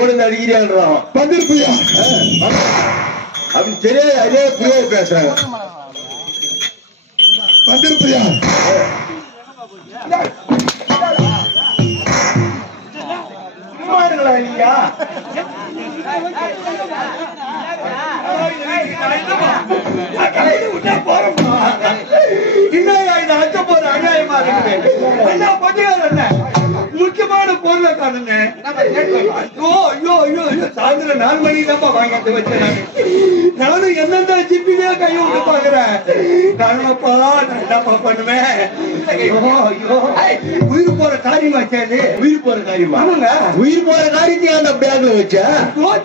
ஓடு அடிக்கிறான் வந்திருப்பியா அப்படி தெரியாது. அதே புரிய பேசுறாங்க. வந்திருப்பியா நீங்க முக்கியமான பொருளை காணுங்க. சாயந்தரம் 4 மணிக்கு தான் வாங்கிட்டு வச்சேன். நானும் எந்தெந்த ஜிப்பிலே கை விட்டு பாக்குறேன். நானும்ப்பா நான் என்னப்பா பண்ணுவேன். உயிர் போற காரியமா சேது. உயிர் போற காரியமா? உயிர் போற காரியத்தையும் அந்த பேக்ல வச்ச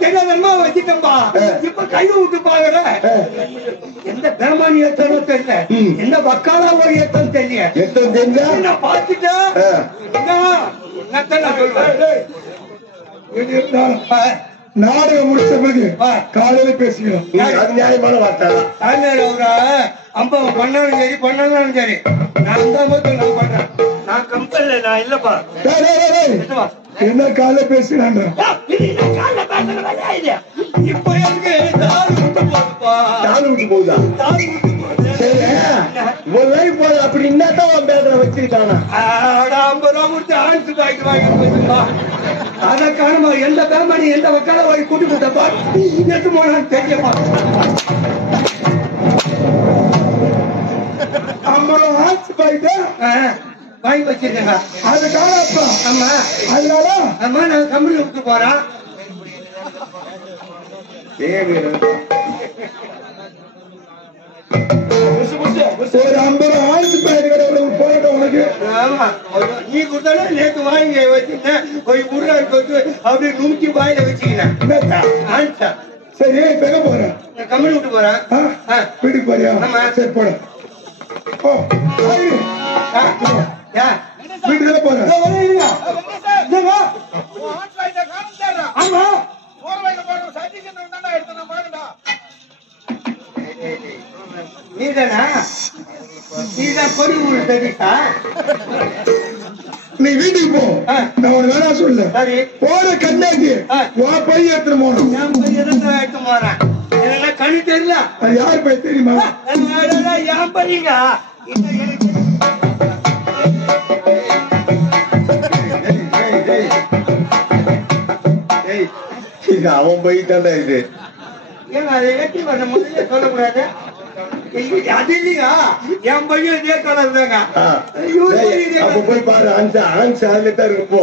தெரியாதமா வச்சுட்டேன்பா. இப்ப கை விட்டு பாக்குறேன். எந்த பெருமானி ஏத்தனோ தெரியல, எந்த வக்காலா ஒரு ஏத்தம் தெரியல. எத்தனை தெரிஞ்சா நான் பார்த்துட்டேன். நாடகம் முடிச்ச பிறகு காலையில பேசிக்கிறோம். அது நியாயமான வார்த்தை. அம்பம் பண்ணாலும் சரி பண்ணாலும் சரி நான் நான் பண்றேன். நான் கம்பெனில நான் இல்லப்பா. என்ன காலையில பேசுறாங்க. இப்ப எனக்கு தாலி விட்டு போகுதுப்பா. தாலி விட்டு போகுதா? தாலி விட்டு போகுது. போது அப்படி என்னத்தான் பேசுற வச்சிருக்கானா? 50 ரூபா கொடுத்து ஆயிரத்து பாய்க்கு வாங்கிப்பா. அத காணுமா எந்த பேமணி எந்த வக்கால வாங்கி கூட்டி கொடுத்தப்பா. எட்டு போனான்னு தெரியப்பா. வாங்கி வச்சிருக்கேங்க. அது காணப்பா. ஆமா அதனால ஆமா நான் கம்பெனி விட்டு போறேன். ஒரு 50 ஆயிரத்து பாய்க்கு போராட்ட உனக்கு. ஆமா நீ கொடுத்தாலும் நேற்று வாங்கி வச்சுட்டேன். போய் உருளாடி போட்டு அப்படியே நுமுக்கி வாயில வச்சுக்கினேன். சரி பெக போறேன். நான் கம்பெனி விட்டு போறேன். வீட்டுக்கு போறியா? சரி போட. வீட்டுல போறேன். ஆமா நீதானா? நீதான் கொடி ஊரு தெரியுதா? நீ வீட்டுக்கு போ. நான் ஒரு வேணா சொல்லு. சரி போற கண்ணாக்கு உன் பையன் எடுத்துட்டு போகணும். என் பையன் தான் எடுத்து போறேன். எனக்கு கண்ணு தெரியல. அது யார் பையன் தெரியுமா? என் பையங்க அவன் போய் தாண்டா இது. ஏங்க அதை வெட்டி பண்ண முதல்ல சொல்லக்கூடாது. அது இல்லையா என் பையன் இதே கலர் தாங்க. அப்ப போய் பாரு. ஆன்சா அதுல தான் இருக்கு. போ.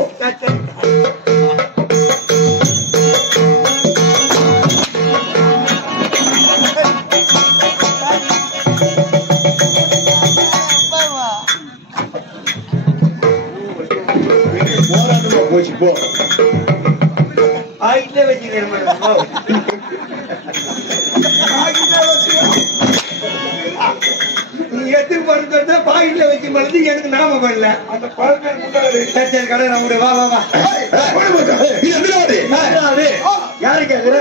போராட்டமா போச்சு. போ. ஆயிட்டே வச்சுக்கிறேன். நீ எத்துக்கு படுத்த பாயிண்ட்ல வச்சு மருந்து எனக்கு நாம பண்ணல. அந்த பழக்கம் கடை நம்ம வா வா வா. யாரு கேக்குற?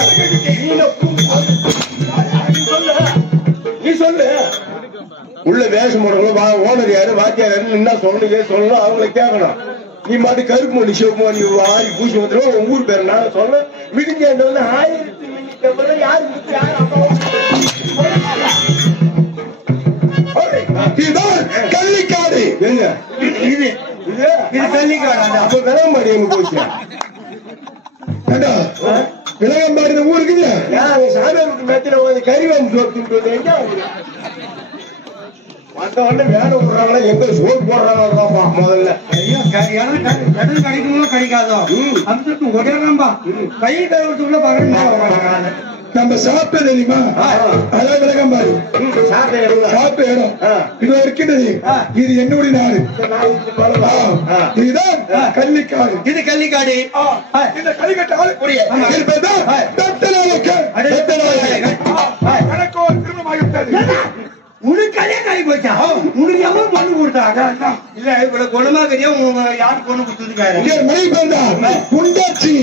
நீ சொல்லு. உள்ள வேஷம் போடணும். ஓனர் யாரு வாத்தியார் யாரு என்ன சொல்லணும் அவங்கள கேட்கணும். நீ மாட்டு கருப்பு மணி சிவப்பு மணி ஆரி பூசி வந்துடும். உங்க ஊர் பேர் நான் சொல்ல விடுங்க. 1000 யாரு கள்ளிக்காடு எங்க இது கள்ளிக்காடு. அப்ப விளம்பாடி எங்க போச்சு? விலகம்பாடி ஊருக்கு சாமி மேத்தில கறிவாங்க சோறு எங்க மத்த உடனே வேலை விடுறாங்களா? எங்க சோறு போடுறாங்க முதல்ல. கடல் கிடைக்குமோ கிடைக்காதோ அந்த உடனேம்பா கை கழுவுறதுக்குள்ள பகல் நம்ம சாப்பிட்ட தெரியுமா? அதான் விலகம்பாடி சாப்பிட்ட இடம் இது இருக்கின்றது. இது என்னுடைய நாடு. இதுதான் கள்ளிக்காடு. இது கள்ளிக்காடு. இந்த கள்ளிக்கட்டு ஆளக்கூடிய உனக்கு கல்யாணம் ஆகி போச்சா? உனக்கு எவ்வளவு பொண்ணு கொடுத்தாங்க? இல்ல இவ்வளவு குணமா தெரியும். யாரு பொண்ணு கொடுத்துருக்காரு? மணி பேருந்தா முண்டாச்சி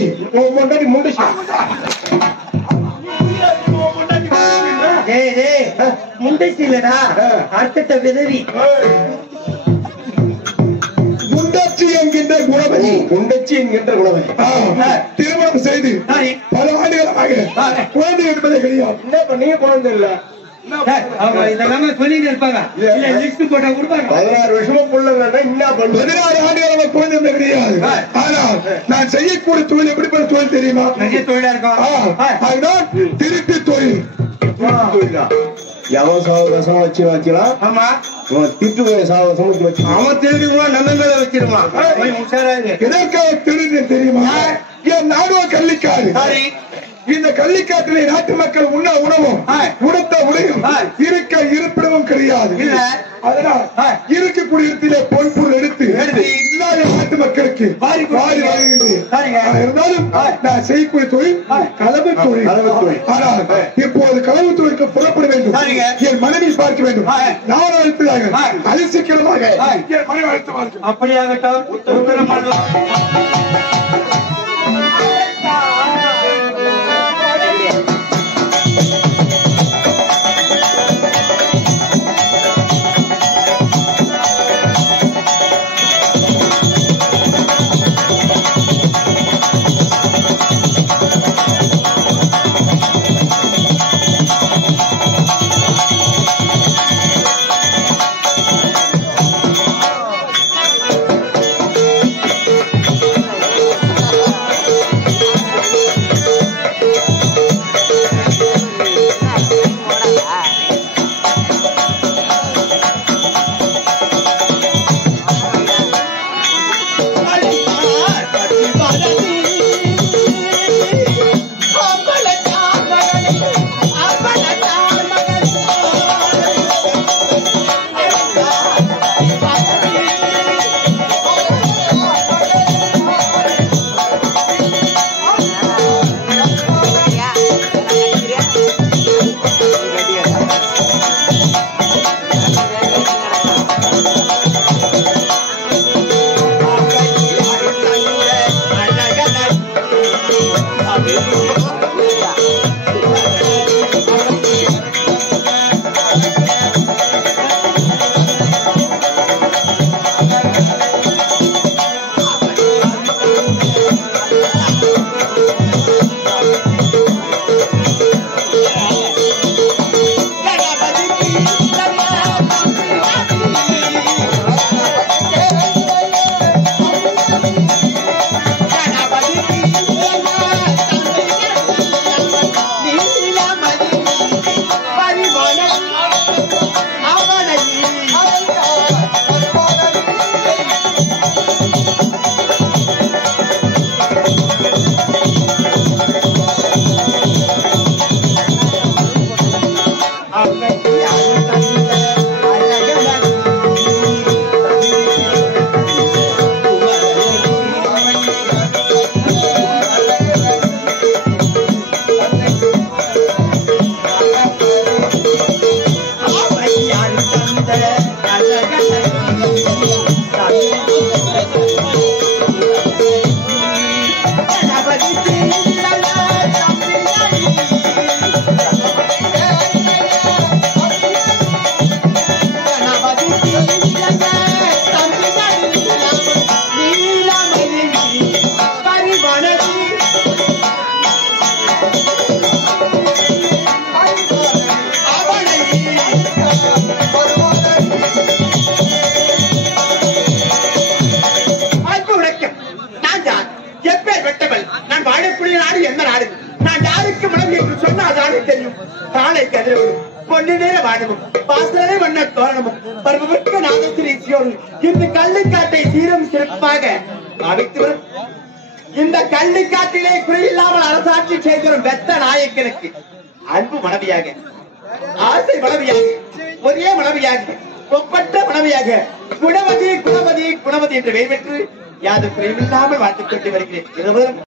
முண்டாடி முண்டாச்சி. முண்டச்சி இல்லடா அர்த்தத்தை விதவி. முண்டாச்சி என்கின்ற குணவதி. முண்டச்சி என்கின்ற குணவதி திருமணம் செய்து வயது சரி. பல ஆண்டுகளாக குழந்தை என்பதே கிடையாது. என்ன இப்ப நீங்க குழந்தை இல்ல அவங்க இதெல்லாம் சொல்லிட்டு இருப்பாங்க. இல்ல லிஸ்ட் போட்டா கொடுப்பாங்க. 16 வருஷமா புள்ளங்கன்னா என்ன பண்ணுது? 16 ஆண்டுகளாக குழந்தை என்பது கிடையாது. ஆனால் நான் செய்யக்கூடிய தொழில் எப்படிப்பட்ட தொழில் தெரியுமா? நிறைய தொழிலா இருக்கும். அதுதான் திருட்டு தொழில். எவன் சாவகாசம் வச்சுக்கலாம். ஆமா, திட்டு சாவகாசம் வச்சு அவன் திருடுவான், நம்ம மேல வச்சிருவான். போய் உஷாராங்க. எதற்காக திருடு தெரியுமா? என் நாடுவ கள்ளிக்காடு. சரி, இந்த கள்ளிக்காட்டிலே நாட்டு மக்கள் உண்ண உணவும் உடுத்த உடையும் இருக்க இருப்பிடமும் கிடையாது. இல்ல. அதனால் இருக்கக்கூடிய இடத்திலே பொன்பொருள் எடுத்து இல்லாத நாட்டு மக்களுக்கு வாரி வருகின்றேன். இருந்தாலும் நான் செய்யக்கூடிய தொழில் களவு தொழில். ஆனால் இப்போது களவு தொழிலுக்கு புறப்பட வேண்டும். என் மனைவி பார்க்க வேண்டும். நான் அழைப்பதாக அதிசீக்கிரமாக என் மனைவி அழைத்து அப்படியாகட்டும். உத்தரம் பண்ணலாம். இந்த கள்ளிக்காட்டை சீரும் சிறப்பாக அமைத்து வரும் இந்த கள்ளிக்காட்டிலே குறையில்லாமல் அரசாட்சி செய்திடும் வெத்த நாயக்கனுக்கு அன்பு மனைவியாக, ஆசை மனைவியாக, ஒரே மனைவியாக, ஒப்பற்ற மனைவியாக குணவதி குணவதி குணவதி என்று பெயர் பெற்று யாரும் குறைவில்லாமல் வாழ்த்துக் கொண்டு வருகிறேன்.